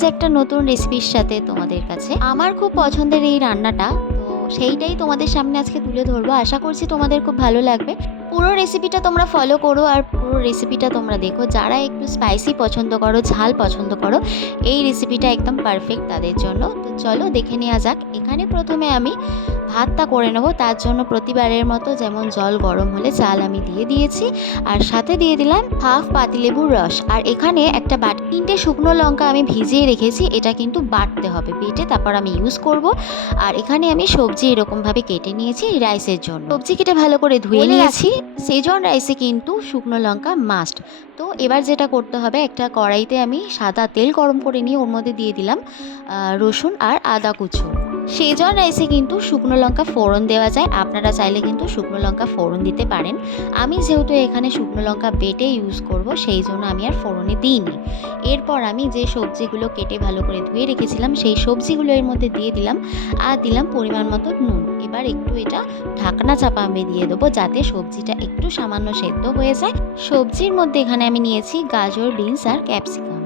আজ একটা নতুন রেসিপির সাথে তোমাদের কাছে। আমার খুব পছন্দের এই রান্নাটা, তো সেইটাই তোমাদের সামনে আজকে তুলে ধরবো। আশা করছি তোমাদের খুব ভালো লাগবে। পুরো রেসিপিটা তোমরা ফলো করো আর পুরো রেসিপিটা তোমরা দেখো। যারা একটু স্পাইসি পছন্দ করো, ঝাল পছন্দ করো, এই রেসিপিটা একদম পারফেক্ট তাদের জন্য। তো চলো দেখে নেওয়া যাক। এখানে প্রথমে আমি ভাতটা করে নেব। তার জন্য প্রতিবারের মতো যেমন জল গরম হলে চাল আমি দিয়ে দিয়েছি, আর সাথে দিয়ে দিলাম হাফ পাতিলেবুর রস। আর এখানে একটা তিনটে শুকনো লঙ্কা আমি ভিজিয়ে রেখেছি, এটা কিন্তু বাটতে হবে, বেটে তারপর আমি ইউজ করব। আর এখানে আমি সবজি এরকমভাবে কেটে নিয়েছি রাইসের জন্য। সবজি কেটে ভালো করে ধুয়ে নিয়েছি। সেজওয়ান রাইসে কিন্তু শুকনো লঙ্কা মাস্ট। তো এবার যেটা করতে হবে, একটা কড়াইতে আমি সাদা তেল গরম করে নিয়ে ওর মধ্যে দিয়ে দিলাম রসুন আর আদা কুচো। সেজওয়ান রাইসে কিন্তু শুকনো লঙ্কা ফোড়ন দেওয়া যায়, আপনারা চাইলে কিন্তু শুকনো লঙ্কা ফোড়ন দিতে পারেন। আমি যেহেতু এখানে শুকনো লঙ্কা বেটে ইউজ করব, সেই জন্য আমি আর ফোড়নে দিইনি। এরপর আমি যে সবজিগুলো কেটে ভালো করে ধুয়ে রেখেছিলাম, সেই সবজিগুলো এর মধ্যে দিয়ে দিলাম, আর দিলাম পরিমাণ মতো নুন। এবার একটু এটা ঢাকনা চাপা আমি দিয়ে দেবো, যাতে সবজিটা একটু সামান্য সেদ্ধ হয়ে যায়। সবজির মধ্যে এখানে আমি নিয়েছি গাজর, বিনস আর ক্যাপসিকাম।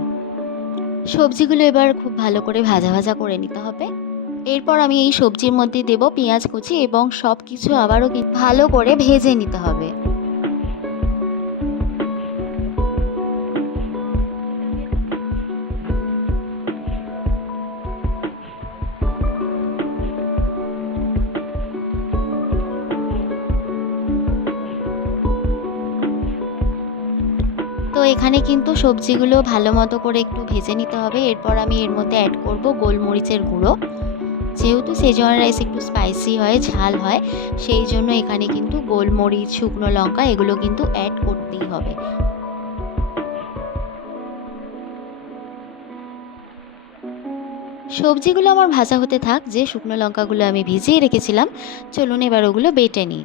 সবজিগুলো এবার খুব ভালো করে ভাজা ভাজা করে নিতে হবে। এরপর আমি এই সবজির মধ্যে দেব পেঁয়াজ কুচি, এবং সব কিছু আবারও ভালো করে ভেজে নিতে হবে। তো এখানে কিন্তু সবজিগুলো ভালো মতো করে একটু ভেজে নিতে হবে। এরপর আমি এর মধ্যে অ্যাড করব গোলমরিচের গুঁড়ো। যেহেতু সেজওয়ান রাইস একটু স্পাইসি হয়, ঝাল হয়, সেই জন্য এখানে কিন্তু গোলমরিচ, শুকনো লঙ্কা এগুলো কিন্তু অ্যাড করতেই হবে। সবজিগুলো আমার ভাজা হতে থাক, যে শুকনো লঙ্কাগুলো আমি ভিজিয়ে রেখেছিলাম, চলুন এবার ওগুলো বেটে নিই।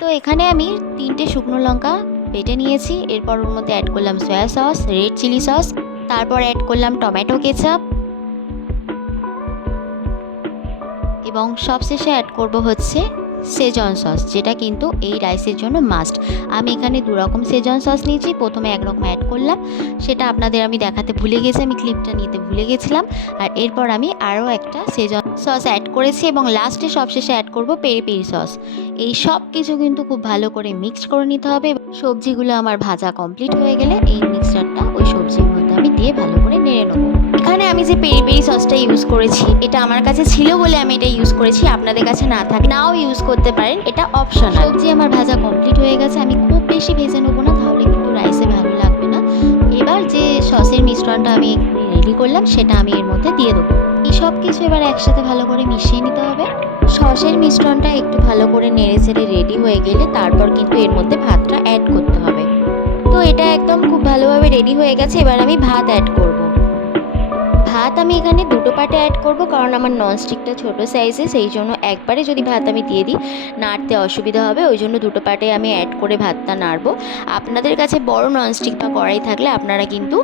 তো এখানে আমি 3টে শুকনো লঙ্কা বেটে নিয়েছি। এরপর ওর মধ্যে অ্যাড করলাম soya sauce, red chilli sauce, তারপর অ্যাড করলাম টমেটো কেচাপ, এবং সবশেষে অ্যাড করব হচ্ছে সেজওয়ান সস, যেটা কিন্তু এই রাইসের জন্য মাস্ট। আমি এখানে 2 রকম সেজওয়ান সস নিয়েছি। প্রথমে একরকম অ্যাড করলাম, সেটা আপনাদের আমি দেখাতে ভুলে গেছি, আমি ক্লিপটা নিতে ভুলে গেছিলাম। আর এরপর আমি আরও একটা সেজওয়ান সস অ্যাড করেছি, এবং লাস্টে সবশেষে অ্যাড করব পেরি পেরি সস। এই সব কিছু কিন্তু খুব ভালো করে মিক্সড করে নিতে হবে। সবজিগুলো আমার ভাজা কমপ্লিট হয়ে গেলে এই মিক্সচারটা ওই সবজির মধ্যে আমি দিয়ে ভালো করে নেড়ে নেবো। এখানে আমি যে পেরি পেরি সসটা ইউজ করেছি, এটা আমার কাছে ছিল বলে আমি এটা ইউজ করেছি। আপনাদের কাছে না থাকে নাও ইউজ করতে পারেন, এটা অপশনাল। সবজি আমার ভাজা কমপ্লিট হয়ে গেছে। আমি খুব বেশি ভেজে নেবো না, তাহলে কিন্তু রাইসে ভালো লাগবে না। এবার যে সসের মিশ্রণটা আমি রেডি করলাম, সেটা আমি এর মধ্যে দিয়ে দেবো। এই সব কিছু এবার একসাথে ভালো করে মিশিয়ে নিতে হবে। সসের মিশ্রণটা একটু ভালো করে নেড়ে চেড়ে রেডি হয়ে গেলে তারপর কিন্তু এর মধ্যে ভাতটা অ্যাড করতে হবে। তো এটা একদম খুব ভালোভাবে রেডি হয়ে গেছে। এবার আমি ভাত অ্যাড করব। ভাত আমি এখানে 2টো পার্টে অ্যাড করব, কারণ আমার ননস্টিকটা ছোটো সাইজে, সেই জন্য একবারে যদি ভাত আমি দিয়ে দিই নাড়তে অসুবিধা হবে, ওই জন্য 2টো পার্টে আমি অ্যাড করে ভাতটা নাড়বো। আপনাদের কাছে বড় ননস্টিক বা কড়াই থাকলে আপনারা কিন্তু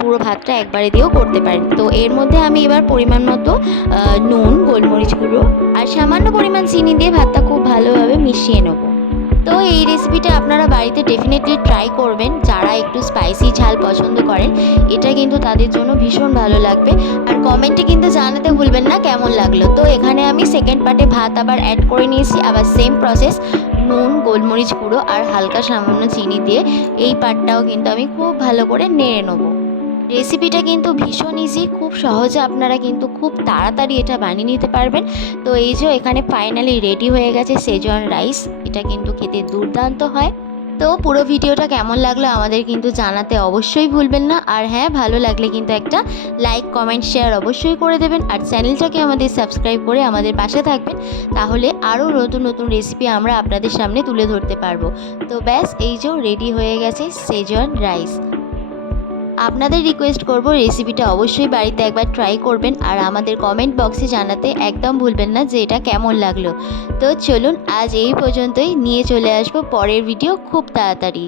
পুরো ভাতটা একবারে দিয়েও করতে পারেন। তো এর মধ্যে আমি এবার পরিমাণ মতো নুন, গোলমরিচ গুঁড়ো আর সামান্য পরিমাণ চিনি দিয়ে ভাতটা খুব ভালোভাবে মিশিয়ে নেবো। তো এই রেসিপিটা আপনারা বাড়িতে ডেফিনেটলি ট্রাই করবেন। যারা একটু স্পাইসি ঝাল পছন্দ করেন, এটা কিন্তু তাদের জন্য ভীষণ ভালো লাগবে। আর কমেন্টে কিন্তু জানাতে ভুলবেন না কেমন লাগলো। তো এখানে আমি সেকেন্ড পার্টে ভাত আবার অ্যাড করে নিয়েছি, আবার সেম প্রসেস, নুন, গোলমরিচ গুঁড়ো আর হালকা সামান্য চিনি দিয়ে এই পার্টটাও কিন্তু আমি খুব ভালো করে নেড়ে নেবো। রেসিপিটা কিন্তু ভীষণ ইজি, খুব সহজে আপনারা কিন্তু খুব তাড়াতাড়ি এটা বানিয়ে নিতে পারবেন। তো এই যে এখানে ফাইনালি রেডি হয়ে গেছে সেজওয়ান রাইস। এটা কিন্তু খেতে দুর্দান্ত হয়। তো পুরো ভিডিওটা কেমন লাগলো আমাদের কিন্তু জানাতে অবশ্যই ভুলবেন না। আর হ্যাঁ, ভালো লাগলে কিন্তু একটা লাইক, কমেন্ট, শেয়ার অবশ্যই করে দেবেন। আর চ্যানেলটাকে আমাদের সাবস্ক্রাইব করে আমাদের পাশে থাকবেন, তাহলে আরও নতুন নতুন রেসিপি আমরা আপনাদের সামনে তুলে ধরতে পারবো। তো ব্যাস, এই যে রেডি হয়ে গেছে সেজওয়ান রাইস। আপনাদের রিকোয়েস্ট করব, রেসিপিটা অবশ্যই বাড়িতে একবার ট্রাই করবেন, আর আমাদের কমেন্ট বক্সে জানাতে একদম ভুলবেন না যে এটা কেমন লাগলো। তো চলুন আজ এই পর্যন্তই, নিয়ে চলে আসবো পরের ভিডিও খুব তাড়াতাড়ি।